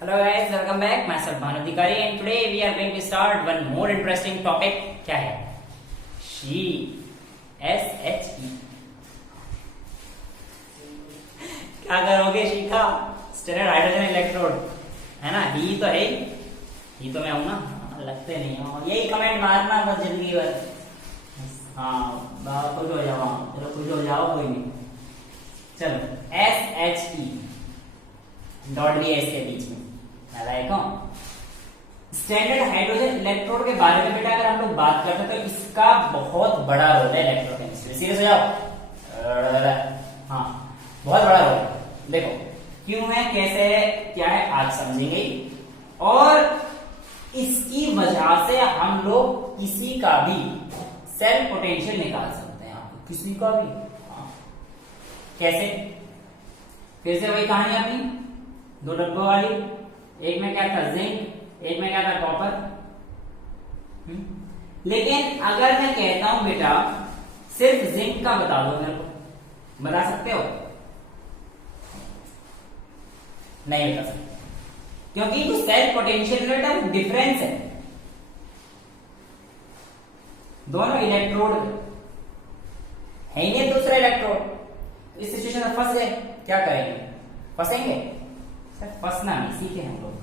Hello guys, welcome back. Myself Bhanu Adhikari and today we are going to start one more interesting topic. क्या है? She, SHE. क्या करोगे शिखा? Standard hydrogen electrode है ना? ही तो है ही तो मैं हूं ना, लगते नहीं हो। यही कमेंट मारना बस जिंदगी भर। हाँ खुश हो जाओ, चलो खुश हो जाओ, कोई नहीं। चलो SHE डॉट भी है इसके बीच में, स्टैंडर्ड हाइड्रोजन इलेक्ट्रोड के बारे में बेटा अगर हम लोग बात करते हैं तो इसका बहुत बड़ा रोल है इलेक्ट्रोकेमिस्ट्री। सीरियस हो जाओ। हाँ बहुत बड़ा रोल है। देखो क्यों है, कैसे है, क्या है, आज समझेंगे। और इसकी वजह से हम लोग किसी का भी सेल पोटेंशियल निकाल सकते हैं। किसी का भी। हाँ कैसे? फिर से वही कहानी अपनी दो डब्बों वाली। एक में क्या था जिंक, एक में क्या था कॉपर। लेकिन अगर मैं कहता हूं बेटा सिर्फ जिंक का बता दो मेरे को, बता सकते हो? नहीं बता सकते, क्योंकि जो सेल पोटेंशियल बेटा डिफरेंस है दोनों इलेक्ट्रोड है ही नहीं। दूसरा इलेक्ट्रोड इस सिचुएशन में फंस गए, क्या करेंगे? फंसेंगे? सर फंसना नहीं, सीखे हम लोग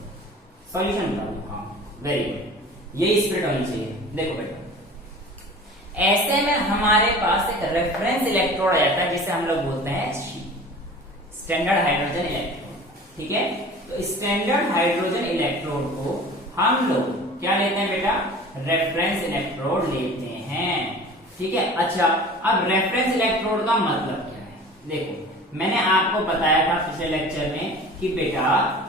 सॉल्यूशन बता दो। हाँ वेरी गुड, यही स्पिरिट होनी चाहिए। देखो बेटा ऐसे में हमारे पास एक रेफरेंस इलेक्ट्रोड आ जाता है जिसे हम लोग बोलते हैं स्टैंडर्ड हाइड्रोजन इलेक्ट्रोड। ठीक है, तो स्टैंडर्ड हाइड्रोजन इलेक्ट्रोड को हम लोग क्या लेते हैं बेटा? रेफरेंस इलेक्ट्रोड लेते हैं। ठीक है, अच्छा अब रेफरेंस इलेक्ट्रोड का मतलब क्या है? देखो मैंने आपको बताया था पिछले लेक्चर में कि बेटा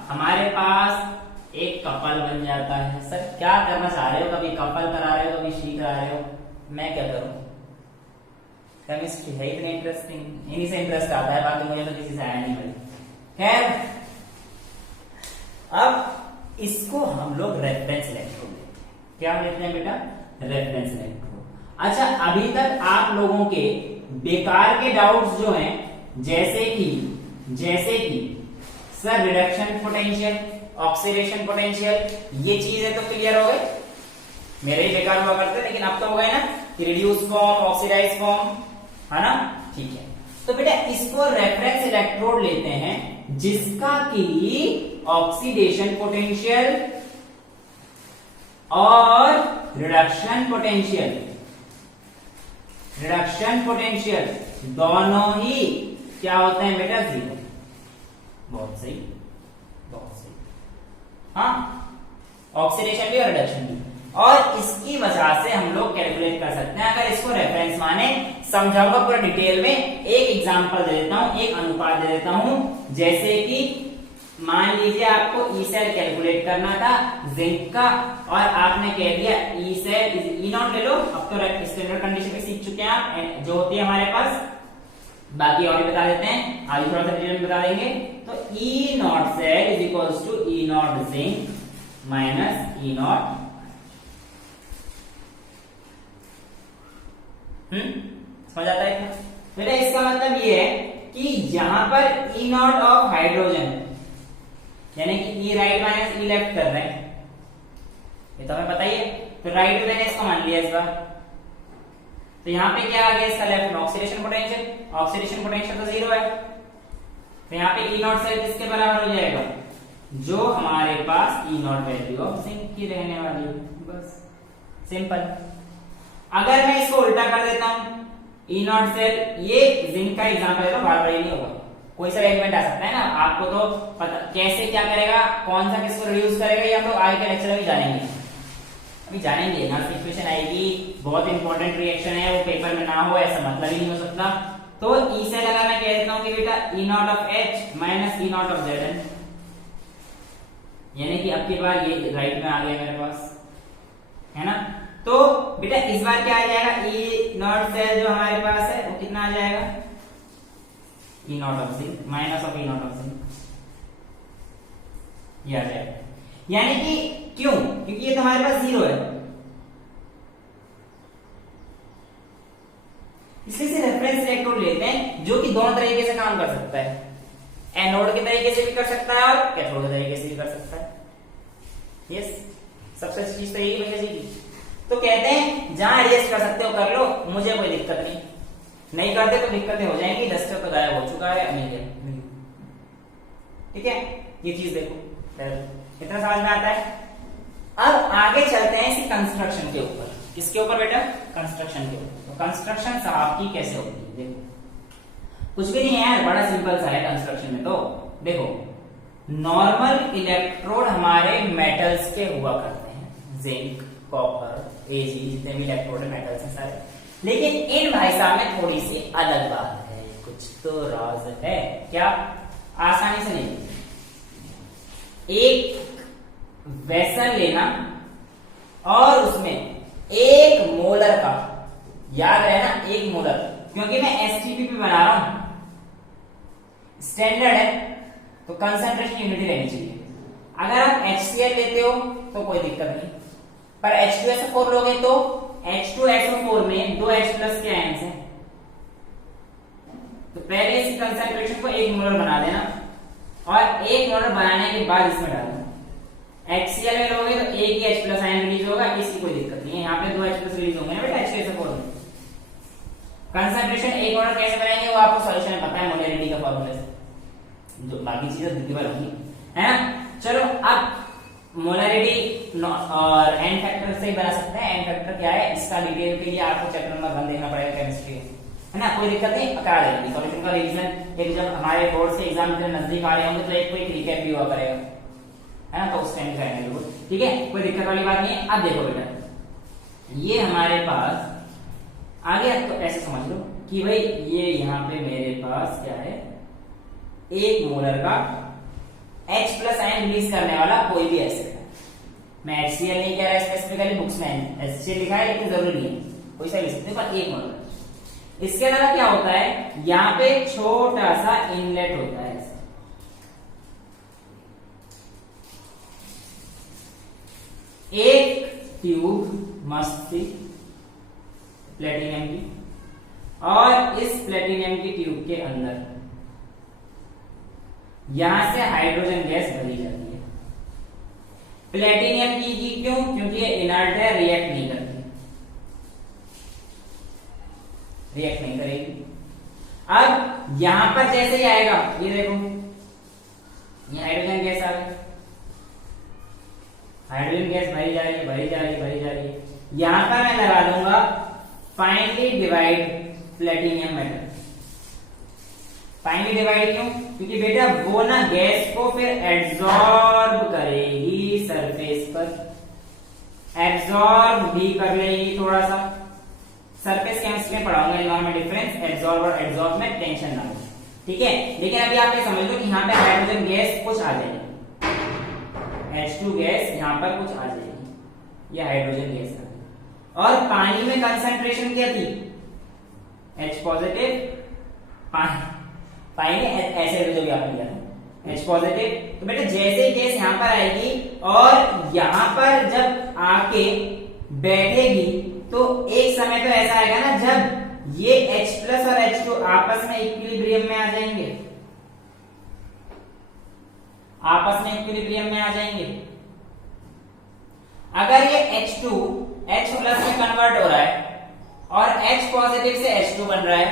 हमारे पास एक कपल बन जाता है। सर क्या करना चाह रहे हो? कभी कपल करा रहे हो, कभी शी करा रहे हो, मैं क्या करूं? केमिस्ट्री है इतनी इंटरेस्टिंग, इन्हीं से इंटरेस्ट आता है, बाकी मुझे तो किसी से आया नहीं भाई। खैर अब इसको हम लोग रेफरेंस इलेक्ट्रोड लेते हैं। क्या लेते हैं बेटा? Reference electrode. अच्छा अभी तक आप लोगों के बेकार के डाउट्स जो हैं, जैसे कि sir reduction potential, oxidation potential, ये चीजें तो क्लियर हो गए। मेरे ही बेकार हुआ करते, लेकिन अब तो हो गए ना कि रिड्यूस फॉर्म, ऑक्सीडाइज फॉर्म, है ना? ठीक है, तो बेटा इसको रेफरेंस इलेक्ट्रोड लेते हैं जिसका कि ऑक्सीडेशन पोटेंशियल और रिडक्शन पोटेंशियल दोनों ही क्या होते हैं बेटा? जीरो। बहुत सही, बहुत सही। हाँ ऑक्सीडेशन भी और रिडक्शन भी, और इसकी वजह से हम लोग कैलकुलेट कर सकते हैं। अगर इसको रेफरेंस माने, समझाऊंगा पूरा डिटेल में। एक एग्जांपल दे देता हूं, एक अनुपात दे देता हूं। जैसे कि मान लीजिए आपको ई सेल कैलकुलेट करना था जिंक का, और आपने कह दिया ई सेल ई नॉट ले लो। अब तो स्टैंडर्ड कंडीशन भी सीख चुके हैं आप, जो होती है हमारे पास, बाकी और भी बता देते हैं, आगे थोड़ा सा डिटेल में बता देंगे। तो E naught cell is equals to E naught zinc minus E naught. समझ आता है बेटा? इसका मतलब ये है कि यहां पर ई नॉट ऑफ हाइड्रोजन यानी कि ई राइट माइनस ई लेफ्ट कर रहे हैं, ये तो हमें पता ही है। तो राइट मैंने इसको मान लिया इस बार, तो यहाँ पे क्या आ गया इसका लेफ्ट में? Oxidation potential. ऑक्सीडेशन पोटेंशियल तो जीरो है, तो यहाँ पे ई नॉट सेल किसके बराबर हो जाएगा? जो हमारे पास ई नॉट वैल्यू ऑफ जिंक की रहने वाली है। बस सिंपल। अगर मैं इसको उल्टा कर देता हूं, ई नॉट सेल, ये जिंक का एग्जांपल है तो बार बार ही नहीं होगा, कोई सा एलिमेंट आ सकता है ना। आपको तो पता कैसे क्या करेगा, कौन सा किसको रिड्यूस करेगा, ये हम लोग आगे के लेक्चर में जानेंगे। अभी जानेंगे ना, सिचुएशन आएगी, बहुत इंपॉर्टेंट रिएक्शन है, वो पेपर में ना हो ऐसा मतलब ही नहीं हो सकता। तो ई सेल अगर मैं कह देता हूं कि बेटा E naught of H minus E naught of Z, यानी कि अब की बार ये राइट में आ गया मेरे पास, है ना? तो बेटा इस बार क्या आ जाएगा? ई नॉट सेल जो हमारे पास है वो कितना आ जाएगा? E naught of zinc minus of E naught of zinc, ये आ जाएगा। यानी कि क्यों? क्योंकि ये तो हमारे पास जीरो है, इसलिए से रेफरेंस इलेक्ट्रोड लेते हैं जो कि दोनों तरीके से काम कर सकता है। एनोड के तरीके से भी कर सकता है और कैथोड के तरीके से भी कर सकता है। यस, सबसे अच्छी चीज तो यही बनेगी की। तो कहते हैं जहां एडजस्ट कर सकते हो कर लो, मुझे कोई दिक्कत नहीं करते तो दिक्कतें हो जाएंगी। डस्टर तो गायब हो चुका है, मिल गया। ठीक है, ये चीज देखो, इतना समझ में आता है। अब आगे चलते हैं इसी कंस्ट्रक्शन के ऊपर। किसके ऊपर बेटा? कंस्ट्रक्शन के ऊपर। तो कंस्ट्रक्शन साहब की कैसे होती है देखो, कुछ भी नहीं है यार, बड़ा सिंपल सा है कंस्ट्रक्शन में। तो देखो, नॉर्मल इलेक्ट्रोड हमारे मेटल्स के हुआ करते हैं, जिंक, कॉपर, एजी, जितने भी इलेक्ट्रोड है मेटल्स हैं सारे। लेकिन इन भाई साहब में थोड़ी सी अलग बात है, कुछ तो राज है। क्या? आसानी से नहीं, एक वेसल लेना और उसमें 1 मोलर का, याद है ना 1 मोलर, क्योंकि मैं एसटीपी बना रहा हूं, स्टैंडर्ड है तो कंसंट्रेशन यूनिटी रहनी चाहिए। अगर आप HCl लेते हो तो कोई दिक्कत नहीं, पर H2SO4 लोगे तो H2SO4 में 2 H प्लस के आयंस हैं, तो पहले इस कंसंट्रेशन को 1 मोलर बना देना और 1 मोलर बनाने के बाद इसमें डालना। HCl में लोगे तो एक ही H प्लस आयन रिलीज होगा, इसकी कोई दिक्कत नहीं है। यहाँ पे 2 H प्लस रिलीज होंगे ना बेटा H2SO4 में। कंसंट्रेशन 1 मोलर कैसे बनाएंगे वो आपको सॉल्यूशन में पता है, मोलरिटी का फॉर्मूला से, जो बाकी चीजें डिफिकल्ट होंगी, है ना। चलो, अब मोलरिटी और एन फैक्टर से ही बना सकते हैं। एन फैक्टर क्या है, इसका डिटेल के लिए आपको चैप्टर नंबर 1 देखना पड़ेगा केमिस्ट्री, है ना। कोई दिक्कत नहीं, करा लेंगे सॉल्यूशन का रिवीजन। एक जब हमारे बोर्ड से एग्जाम इतने नजदीक आ रहे होंगे तो एक कोई रिकैप भी हुआ करेगा, है ना, तो उस टाइम करेंगे। ठीक है, कोई दिक्कत वाली बात नहीं है। अब देखो बेटा, ये हमारे पास आ गया, तो ऐसे समझ लो कि भाई ये यहाँ पे मेरे पास क्या है, 1 मोलर का H प्लस आयन रिलीज करने वाला कोई भी एसिड है। मैं HCl नहीं कह रहा स्पेसिफिकली, बुक्स में HCl लिखा है लेकिन जरूरी नहीं है, कोई सा लिख सकते हो, पर 1 मोलर। इसके अलावा क्या होता है, यहाँ पे छोटा सा इनलेट होता है, एक ट्यूब मस्त थी प्लेटिनियम की, और इस प्लेटिनियम की ट्यूब के अंदर यहां से हाइड्रोजन गैस भरी जाती है। प्लेटिनियम की क्यों? क्योंकि ये इनर्ट है, रिएक्ट नहीं करती, रिएक्ट नहीं करेगी। अब यहां पर जैसे ही आएगा, ये देखो, ये हाइड्रोजन गैस आ गई, हाइड्रोजन गैस भरी जा रही है, भरी जा रही है, भरी जा रही है। यहां पर मैं लगा दूंगा finally divide platinum metal. Finally divide क्यों? क्योंकि बेटा वो ना गैस को फिर एब्जॉर्ब करेगी सरफेस पर, एब्जॉर्ब भी कर लेगी थोड़ा सा। सरफेस केमिस्ट्री में पढ़ाऊंगा एनवायरमेंट डिफरेंस, एब्जॉर्ब और एब्जॉर्ब में, टेंशन ना लो, ठीक है। लेकिन अभी आप ये समझ लो कि यहाँ पे हाइड्रोजन गैस कुछ आ जाएगी, H2 गैस यहाँ पर कुछ आ जाएगी, ये हाइड्रोजन गैस आ गई। और पानी में कंसंट्रेशन क्या थी, H पॉजिटिव, पानी ऐसे जो भी आपने लिया था H पॉजिटिव। तो बेटा जैसे गैस यहाँ पर आएगी और यहाँ पर जब आके बैठेगी तो एक समय तो ऐसा आएगा ना जब ये H प्लस और H2 आपस में इक्विलिब्रियम में आ जाएंगे, आपस में इक्विलिब्रियम में आ जाएंगे। अगर ये H2 H प्लस में कन्वर्ट हो रहा है और H पॉजिटिव से H2 बन रहा है,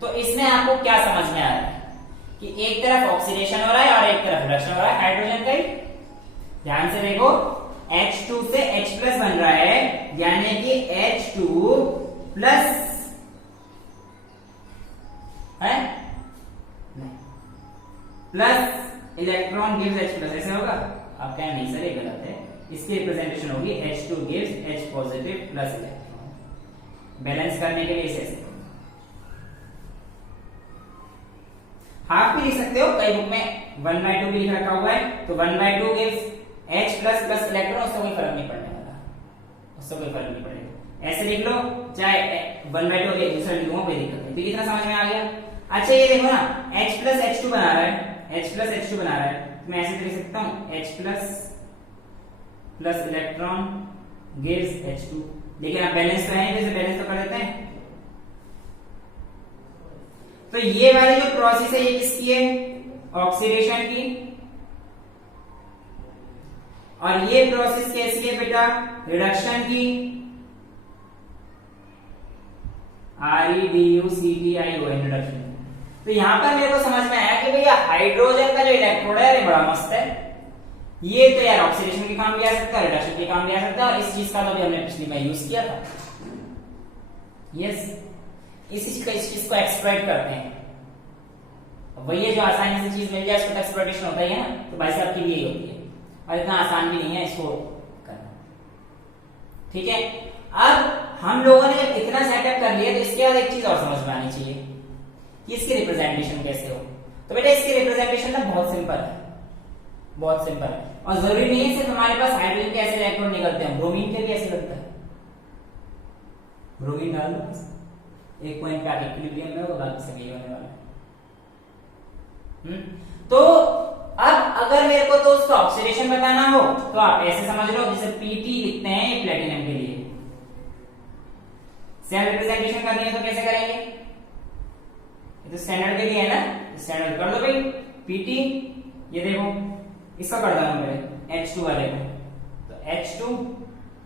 तो इसमें आपको क्या समझ में आ रहा है कि एक तरफ ऑक्सीडेशन हो रहा है और एक तरफ रिडक्शन हो रहा है हाइड्रोजन का ही। ध्यान से देखो, H2 से H प्लस बन रहा है, यानी कि H2 प्लस है plus electron gives H plus, ऐसे होगा? आप कहें नहीं सर ये गलत है, इसकी रिप्रेजेंटेशन होगी H2 gives H positive plus electron. Balance करने के लिए इसे हाफ भी लिख सकते हो, कई बुक में 1/2 भी लिख रखा हुआ है, तो 1/2 gives H plus plus electron, उससे कोई फर्क नहीं पड़ने वाला, उससे कोई फर्क नहीं पड़ेगा। ऐसे लिख लो, चाहे 1/2 के दूसरा लिखूंगा, कोई दिक्कत नहीं। तो इतना समझ में आ गया। अच्छा ये देखो ना, H प्लस H2 बना रहा है, H प्लस H2 बना रहा है, मैं ऐसे लिख सकता हूं H plus plus electron gives H2। लेकिन आप बैलेंस तो है, जैसे बैलेंस तो कर देते हैं। तो ये वाली जो प्रोसेस है ये किसकी है, ऑक्सीडेशन की, और ये प्रोसेस कैसी है बेटा, रिडक्शन की, ReDuCdION रिडक्शन। तो यहां पर मेरे को समझ में आया कि भैया हाइड्रोजन का जो इलेक्ट्रोड है ये बड़ा मस्त है, ये तो यार ऑक्सीडेशन के काम भी आ सकता है, रिडक्शन के काम भी आ सकता है, और इस चीज का तो भी हमने पिछली में यूज किया था। यस, इस चीज को एक्सप्लॉइट करते हैं। वही है जो आसानी से चीज मिल जाए उसको एक्सप्लॉइटेशन होता है ना, तो भाई साहब की भी यही होती है, और इतना आसान भी नहीं है इसको करना। ठीक है, अब हम लोगों ने जब इतना सेटअप कर लिया तो इसके बाद एक चीज और समझ में आनी चाहिए कि इसकी रिप्रेजेंटेशन कैसे हो। तो बेटा इसकी रिप्रेजेंटेशन ना बहुत सिंपल है, बहुत सिंपल है, और जरूरी नहीं है सिर्फ हमारे पास हाइड्रोजन के ऐसे इलेक्ट्रॉन निकलते हैं, ब्रोमीन के भी ऐसे लगता है। ब्रोमीन डाल दो, एक पॉइंट पे इक्विलिब्रियम में होगा, बाकी सब यही होने वाला है। तो अब अगर मेरे को तो उसका ऑक्सीडेशन बताना हो तो आप ऐसे समझ लो, जैसे Pt लिखते हैं ये प्लेटिनम के लिए, सेल रिप्रेजेंटेशन करनी है तो कैसे करेंगे, ये तो स्टैंडर्ड के लिए है ना, स्टैंडर्ड कर दो भाई Pt, ये देखो इसका कर दो पहले H2 वाले को, तो H2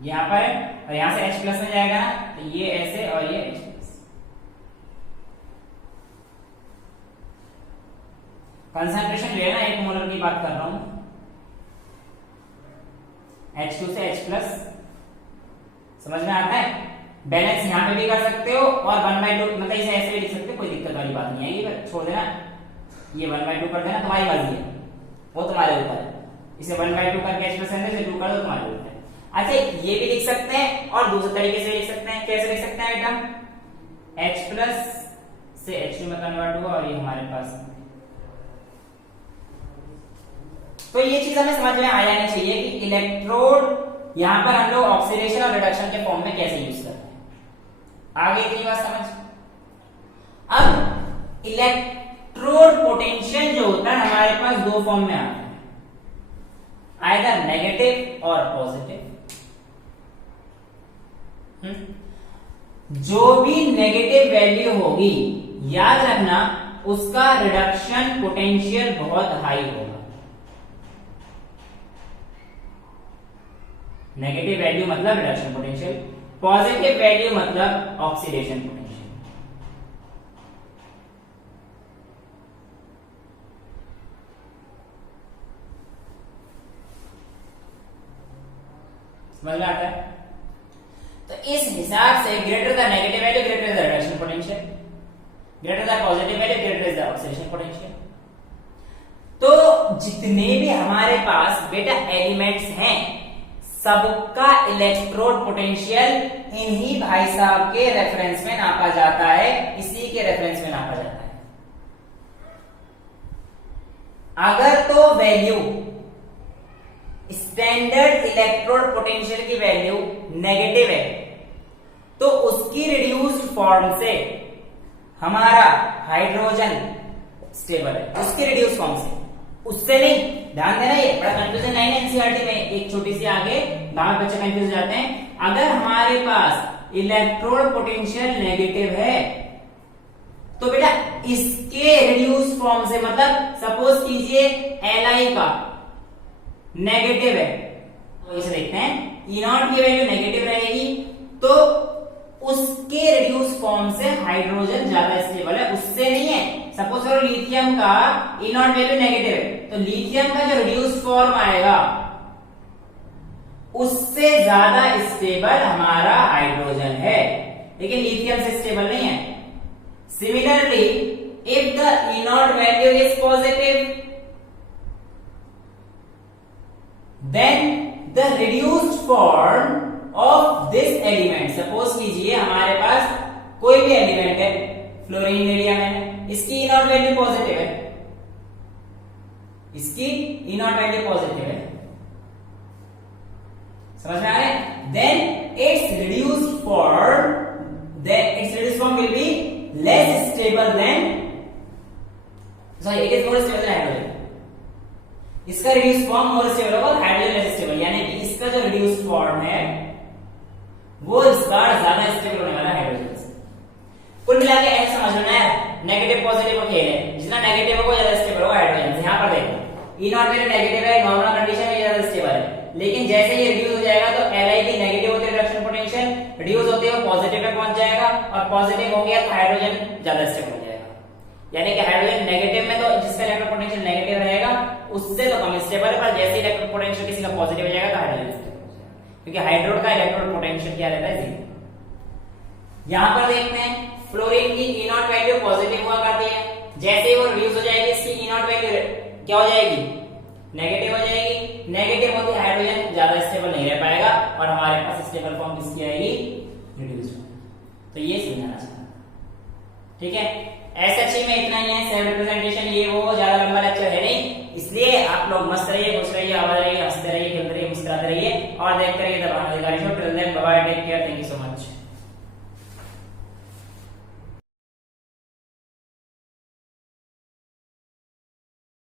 यहां पर है और यहां से H प्लस में जाएगा ना, तो ये ऐसे और ये H प्लस। कंसंट्रेशन जो है ना 1 मोलर की बात कर रहा हूं, H2 से H प्लस, समझ में आता है। बैलेंस यहां पे भी कर सकते हो और 1/2 मतलब इसे ऐसे भी लिख सकते हो, कोई दिक्कत वाली बात नहीं आएगी, पर छोड़ देना, ये 1/2 कर देना, तुम्हारी मर्जी है, वो तुम्हारे ऊपर है। इसे 1/2 करके H प्लस से 2 कर दो, तुम्हारे ऊपर है। अच्छा ये भी लिख सकते हैं और दूसरे तरीके से लिख सकते हैं, कैसे लिख सकते हैं बेटा, H प्लस से H2 में कन्वर्ट हुआ और ये हमारे पास। तो ये चीज हमें समझ में आ जानी चाहिए कि इलेक्ट्रोड यहां पर हम लोग ऑक्सीडेशन और रिडक्शन के फॉर्म में कैसे यूज करते हैं। आगे इतनी बात समझ। अब इलेक्ट्रोड पोटेंशियल जो होता है हमारे पास दो फॉर्म में आता है, आइदर नेगेटिव और पॉजिटिव। जो भी नेगेटिव वैल्यू होगी याद रखना उसका रिडक्शन पोटेंशियल बहुत हाई होगा। नेगेटिव वैल्यू मतलब रिडक्शन पोटेंशियल, पॉजिटिव वैल्यू मतलब ऑक्सीडेशन पोटेंशियल। समझ में आता है। तो इस हिसाब से greater the negative value greater the reduction potential, greater the positive value greater the oxidation potential. तो जितने भी हमारे पास बेटा एलिमेंट्स हैं सबका इलेक्ट्रोड पोटेंशियल इन्हीं भाई साहब के रेफरेंस में नापा जाता है, इसी के रेफरेंस में नापा जाता है। अगर तो वैल्यू स्टैंडर्ड इलेक्ट्रोड पोटेंशियल की वैल्यू नेगेटिव है तो उसकी रिड्यूस्ड फॉर्म से हमारा हाइड्रोजन स्टेबल है, उसकी रिड्यूस फॉर्म से, उससे नहीं। ध्यान देना, ये बड़ा कंफ्यूजन है एनसीईआरटी में, एक छोटी सी आगे गांव बच्चे कंफ्यूज हो जाते हैं। अगर हमारे पास इलेक्ट्रोड पोटेंशियल नेगेटिव है तो बेटा इसके रिड्यूस फॉर्म से, मतलब सपोज कीजिए Li का नेगेटिव है, तो इसे देखते हैं E0 की वैल्यू नेगेटिव रहेगी तो उसके रिड्यूस फॉर्म से हाइड्रोजन ज्यादा स्टेबल है, उससे नहीं है। सपोज करो लिथियम का E0 वैल्यू नेगेटिव है तो लिथियम का जो रिड्यूस फॉर्म आएगा उससे ज्यादा स्टेबल हमारा हाइड्रोजन है, लेकिन लिथियम से स्टेबल नहीं है। Similarly if the E0 value is positive then the reduced form of this element, suppose कीजिए हमारे पास कोई भी एलिमेंट है, फ्लोरीन मीडियम है, इसकी E0 वैल्यू पॉजिटिव है, इसकी E0 वैल्यू पॉजिटिव है, समझ में आ रहा है। then its reduced form will be less stable than, sorry, it is more stable than hydrogen। इसका रिड्यूस फॉर्म मोर स्टेबल होगा, हाइड्रोजन लेस स्टेबल, यानी कि इसका जो रिड्यूस फॉर्म है वो इस बार ज्यादा स्टेबल होने वाला है हाइड्रोजन से। कुल मिला के ऐसा समझना है नेगेटिव पॉजिटिव का खेल है, जितना नेगेटिव होगा ज्यादा स्टेबल होगा हाइड्रोजन। यहाँ पर देखो ई नॉट वैल्यू नेगेटिव है, नॉर्मल कंडीशन में ज्यादा स्टेबल है, लेकिन जैसे ये रिड्यूस हो जाएगा तो Li की नेगेटिव होते रिडक्शन पोटेंशियल रिड्यूस होते हुए पॉजिटिव पे पहुंच जाएगा, और पॉजिटिव हो गया तो हाइड्रोजन ज्यादा स्टेबल हो जाएगा। यानी कि हाइड्रोजन नेगेटिव में तो जिसका इलेक्ट्रॉन पोटेंशियल नेगेटिव रहेगा उससे तो कम स्टेबल है, पर जैसे इलेक्ट्रॉन पोटेंशियल किसी का पॉजिटिव हो जाएगा तो हाइड्रोजन स्टेबल हो जाएगा, क्योंकि हाइड्रोड का इलेक्ट्रॉन पोटेंशियल क्या रहता है, जीरो। यहां पर देखते हैं फ्लोरीन की ई नॉट वैल्यू पॉजिटिव हुआ करती है, जैसे ही वो रिड्यूस हो जाएगी इसकी ई नॉट वैल्यू क्या हो जाएगी, नेगेटिव हो जाएगी। नेगेटिव होती है हाइड्रोजन ज्यादा स्टेबल नहीं रह पाएगा, और हमारे पास स्टेबल फॉर्म किसकी आएगी, रिड्यूस। तो ये समझाना चाहता, ठीक है। एसएचई में इतना ही है, सेल्फ रिप्रेजेंटेशन ये वो ज्यादा लंबा लेक्चर है